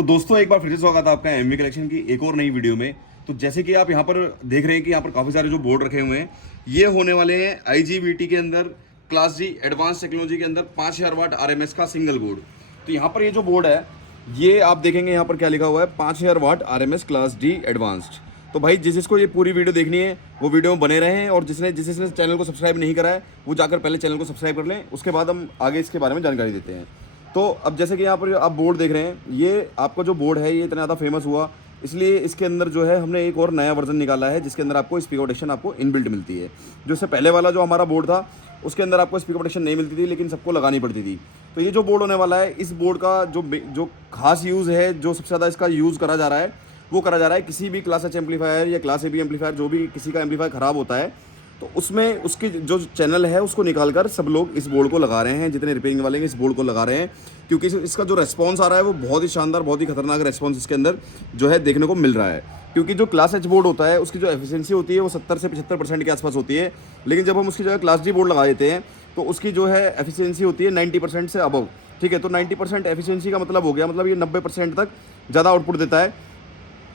तो दोस्तों एक बार फिर से स्वागत है आपका एमवी कलेक्शन की एक और नई वीडियो में। तो जैसे कि आप यहाँ पर देख रहे हैं कि यहाँ पर काफ़ी सारे जो बोर्ड रखे हुए हैं ये होने वाले हैं आईजीबीटी के अंदर क्लास जी एडवांस टेक्नोलॉजी के अंदर 5000 वाट आरएमएस का सिंगल बोर्ड। तो यहाँ पर ये जो बोर्ड है ये आप देखेंगे यहाँ पर क्या लिखा हुआ है 5000 वाट आरएमएस क्लास डी एडवांस्ड। तो भाई जिसको ये पूरी वीडियो देखनी है वो वीडियो में बने रहें और जिसने चैनल को सब्सक्राइब नहीं करा है वो जाकर पहले चैनल को सब्सक्राइब कर लें, उसके बाद हम आगे इसके बारे में जानकारी देते हैं। तो अब जैसे कि यहाँ पर आप बोर्ड देख रहे हैं, ये आपका जो बोर्ड है ये इतना ज़्यादा फेमस हुआ इसलिए इसके अंदर जो है हमने एक और नया वर्जन निकाला है जिसके अंदर आपको स्पीकर प्रोटेक्शन आपको इनबिल्ट मिलती है। जो इससे पहले वाला जो हमारा बोर्ड था उसके अंदर आपको स्पीकर प्रोटेक्शन नहीं मिलती थी लेकिन सबको लगानी पड़ती थी। तो ये जो बोर्ड होने वाला है इस बोर्ड का जो खास यूज़ है, जो सबसे ज़्यादा इसका यूज़ करा जा रहा है वो करा जा रहा है किसी भी क्लास एच एम्पलीफायर या क्लास ए बी एम्पलीफायर, जो भी किसी का एम्पलीफायर ख़राब होता है तो उसमें उसकी जो चैनल है उसको निकाल कर सब लोग इस बोर्ड को लगा रहे हैं। जितने रिपेयरिंग वाले हैं इस बोर्ड को लगा रहे हैं क्योंकि इसका जो रेस्पॉन्स आ रहा है वो बहुत ही शानदार, बहुत ही खतरनाक रेस्पॉन्स इसके अंदर जो है देखने को मिल रहा है। क्योंकि जो क्लास एच बोर्ड होता है उसकी जो एफिशिएंसी होती है वो 70 से 75% के आसपास होती है, लेकिन जब हम उसकी जगह क्लास डी बोर्ड लगा देते हैं तो उसकी जो है एफिशिएंसी होती है 90% से अबव। ठीक है, तो 90% एफिशिएंसी का मतलब हो गया, मतलब ये 90% तक ज़्यादा आउटपुट देता है।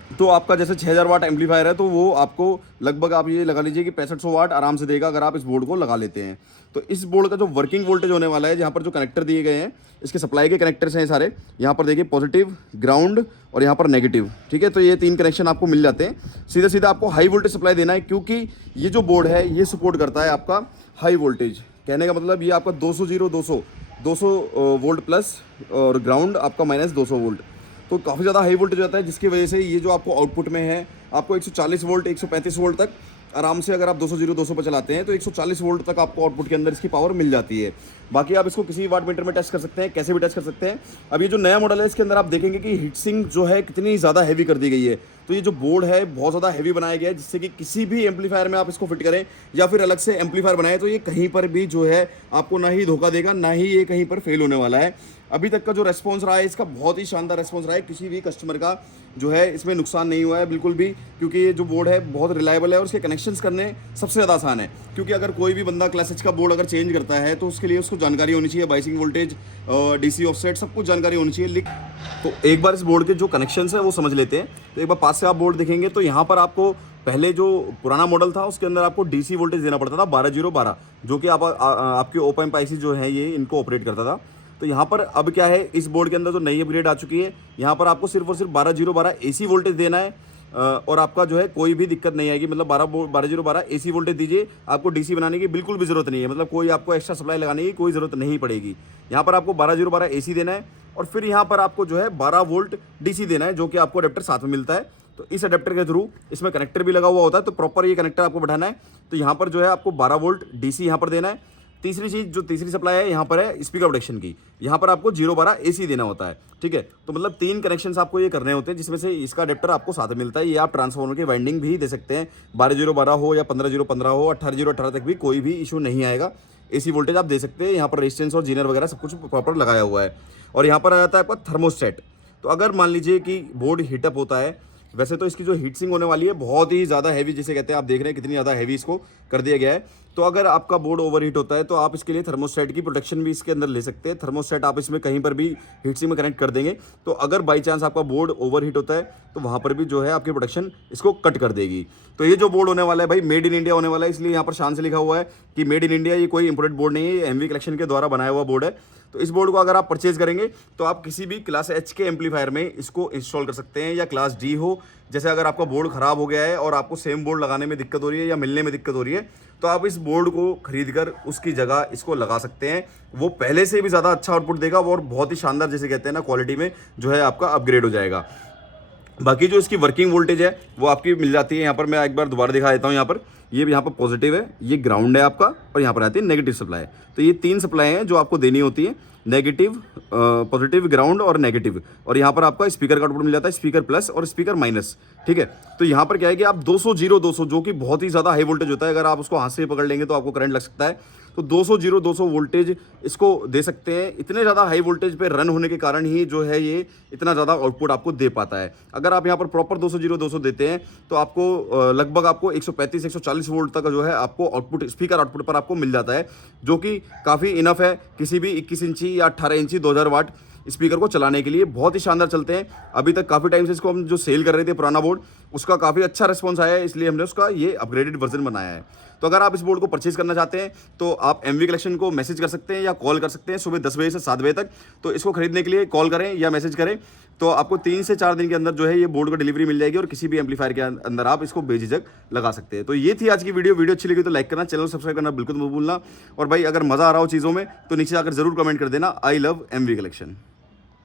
तो आपका जैसे 6000 वाट एम्पलीफायर है तो वो आपको लगभग आप ये लगा लीजिए कि 6500 वाट आराम से देगा अगर आप इस बोर्ड को लगा लेते हैं। तो इस बोर्ड का जो वर्किंग वोल्टेज होने वाला है, जहाँ पर जो कनेक्टर दिए गए हैं इसके सप्लाई के कनेक्टर्स हैं सारे, यहाँ पर देखिए पॉजिटिव, ग्राउंड और यहाँ पर नेगेटिव। ठीक है, तो ये 3 कनेक्शन आपको मिल जाते हैं। सीधा सीधा आपको हाई वोल्टेज सप्लाई देना है क्योंकि ये जो बोर्ड है ये सपोर्ट करता है आपका हाई वोल्टेज। कहने का मतलब ये आपका 200 वोल्ट प्लस और ग्राउंड आपका -200 वोल्ट। तो काफ़ी ज़्यादा हाई वोल्टेज आता है जिसकी वजह से ये जो आपको आउटपुट में है आपको 140 वोल्ट 135 वोल्ट तक आराम से, अगर आप 200 पर चलाते हैं तो 140 वोल्ट तक आपको आउटपुट के अंदर इसकी पावर मिल जाती है। बाकी आप इसको किसी वाट मीटर में टेस्ट कर सकते हैं, कैसे भी टेस्ट कर सकते हैं। अब ये जो नया मॉडल है इसके अंदर आप देखेंगे कि हीट सिंक जो है कितनी ज़्यादा हैवी कर दी गई है। तो ये जो बोर्ड है बहुत ज़्यादा हैवी बनाया गया है जिससे कि किसी भी एम्पलीफायर में आप इसको फिट करें या फिर अलग से एम्पलीफायर बनाए तो ये कहीं पर भी जो है आपको ना ही धोखा देगा ना ही ये कहीं पर फेल होने वाला है। अभी तक का जो रेस्पॉन्स रहा है इसका बहुत ही शानदार रेस्पॉन्स रहा है, किसी भी कस्टमर का जो है इसमें नुकसान नहीं हुआ है बिल्कुल भी, क्योंकि ये जो बोर्ड है बहुत रिलायबल है और उसके कनेक्शंस करने सबसे ज़्यादा आसान है। क्योंकि अगर कोई भी बंदा क्लास एच का बोर्ड अगर चेंज करता है तो उसके लिए उसको जानकारी होनी चाहिए, बाइसिंग वोल्टेज, डीसी ऑफसेट, सब कुछ जानकारी होनी चाहिए। तो एक बार इस बोर्ड के जो कनेक्शंस है वो समझ लेते हैं। तो एक बार पास से आप बोर्ड देखेंगे तो यहाँ पर आपको पहले जो पुराना मॉडल था उसके अंदर आपको डीसी वोल्टेज देना पड़ता था 12012, जो कि आपके ओपन आईसी जो है ये इनको ऑपरेट करता था। तो यहाँ पर अब क्या है, इस बोर्ड के अंदर जो नई अपग्रेड आ चुकी है यहाँ पर आपको सिर्फ और सिर्फ 12012 एसी वोल्टेज देना है और आपका जो है कोई भी दिक्कत नहीं आएगी। मतलब 12012 एसी वोल्टेज दीजिए, आपको डीसी बनाने की बिल्कुल भी ज़रूरत नहीं है, मतलब कोई आपको एक्स्ट्रा सप्लाई लगाने की कोई ज़रूरत नहीं पड़ेगी। यहाँ पर आपको 12012 एसी देना है और फिर यहाँ पर आपको जो है 12 वोल्ट डीसी देना है, जो कि आपको अडेप्टर साथ में मिलता है। तो इस अडेप्टर के थ्रू इसमें कनेक्टर भी लगा हुआ होता है, तो प्रॉपर ये कनेक्टर आपको बैठाना है। तो यहाँ पर जो है आपको 12 वोल्ट डीसी यहाँ पर देना है। तीसरी चीज़ जो तीसरी सप्लाई है यहाँ पर है स्पीकर प्रोटेक्शन की, यहाँ पर आपको 012 एसी देना होता है। ठीक है, तो मतलब 3 कनेक्शंस आपको ये करने होते हैं जिसमें से इसका अडेप्टर आपको साथ में मिलता है। ये आप ट्रांसफार्मर की वाइंडिंग भी दे सकते हैं, 12012 हो या 15015 हो, 18018 तक भी कोई भी इशू नहीं आएगा। एसी वोल्टेज आप दे सकते हैं। यहाँ पर रेजिस्टेंस और जीनर वगैरह सब कुछ प्रॉपर लगाया हुआ है। और यहाँ पर आ जाता है आपका थर्मोस्टेट। तो अगर मान लीजिए कि बोर्ड हीटअप होता है, वैसे तो इसकी जो हीट सिंक होने वाली है बहुत ही ज़्यादा हैवी जिसे कहते हैं, आप देख रहे हैं कितनी ज़्यादा हैवी इसको कर दिया गया है। तो अगर आपका बोर्ड ओवरहीट होता है तो आप इसके लिए थर्मोस्टेट की प्रोटेक्शन भी इसके अंदर ले सकते हैं। थर्मोस्टेट आप इसमें कहीं पर भी हीट सिंक में कनेक्ट कर देंगे तो अगर बाई चांस आपका बोर्ड ओवरहीट होता है तो वहाँ पर भी जो है आपकी प्रोटेक्शन इसको कट कर देगी। तो ये जो बोर्ड होने वाला है भाई मेड इन इंडिया होने वाला है, इसलिए यहाँ पर शान से लिखा हुआ है कि मेड इन इंडिया। ये कोई इंपोर्टेड बोर्ड नहीं है, ये एमवी कलेक्शन के द्वारा बनाया हुआ बोर्ड है। तो इस बोर्ड को अगर आप परचेज करेंगे तो आप किसी भी क्लास एच के एम्पलीफायर में इसको इंस्टॉल कर सकते हैं, या क्लास डी हो। जैसे अगर आपका बोर्ड ख़राब हो गया है और आपको सेम बोर्ड लगाने में दिक्कत हो रही है या मिलने में दिक्कत हो रही है तो आप इस बोर्ड को खरीद कर उसकी जगह इसको लगा सकते हैं। वो पहले से भी ज़्यादा अच्छा आउटपुट देगा और बहुत ही शानदार, जैसे कहते हैं ना, क्वालिटी में जो है आपका अपग्रेड हो जाएगा। बाकी जो इसकी वर्किंग वोल्टेज है वो आपकी मिल जाती है। यहाँ पर मैं एक बार दोबारा दिखा देता हूँ। यहाँ पर ये यहाँ पर पॉजिटिव है, ये ग्राउंड है आपका, और यहाँ पर आती है नेगेटिव सप्लाई। तो ये 3 सप्लाई हैं जो आपको देनी होती है, नेगेटिव, पॉजिटिव, ग्राउंड और नेगेटिव। और यहाँ पर आपका स्पीकर का आउटपुट मिल जाता है, स्पीकर प्लस और स्पीकर माइनस। ठीक है, तो यहाँ पर क्या है कि आप 200 जो कि बहुत ही ज़्यादा हाई वोल्टेज होता है, अगर आप उसको हाथ से पकड़ लेंगे तो आपको करंट लग सकता है। तो 200 वोल्टेज इसको दे सकते हैं। इतने ज़्यादा हाई वोल्टेज पे रन होने के कारण ही जो है ये इतना ज़्यादा आउटपुट आपको दे पाता है। अगर आप यहाँ पर प्रॉपर 200 देते हैं तो आपको लगभग आपको 135-140 वोल्ट तक जो है आपको आउटपुट स्पीकर आउटपुट पर आपको मिल जाता है, जो कि काफ़ी इनफ है किसी भी 21 इंची या 18 इंची 2000 वाट स्पीकर को चलाने के लिए बहुत ही शानदार चलते हैं। अभी तक काफ़ी टाइम से इसको हम जो सेल कर रहे थे पुराना बोर्ड, उसका काफ़ी अच्छा रिस्पॉन्स आया है, इसलिए हमने उसका ये अपग्रेडेड वर्जन बनाया है। तो अगर आप इस बोर्ड को परचेज करना चाहते हैं तो आप एमवी कलेक्शन को मैसेज कर सकते हैं या कॉल कर सकते हैं सुबह 10 बजे से 7 बजे तक। तो इसको खरीदने के लिए कॉल करें या मैसेज करें, तो आपको 3 से 4 दिन के अंदर जो है ये बोर्ड का डिलीवरी मिल जाएगी और किसी भी एम्पलीफायर के अंदर आप इसको बेझिझक लगा सकते हैं। तो ये थी आज की वीडियो अच्छी लगी तो लाइक करना, चैनल सब्सक्राइब करना बिल्कुल मत भूलना। और भाई अगर मज़ा आ रहा हो चीज़ों में तो नीचे आकर जरूर कमेंट कर देना, आई लव एमवी कलेक्शन।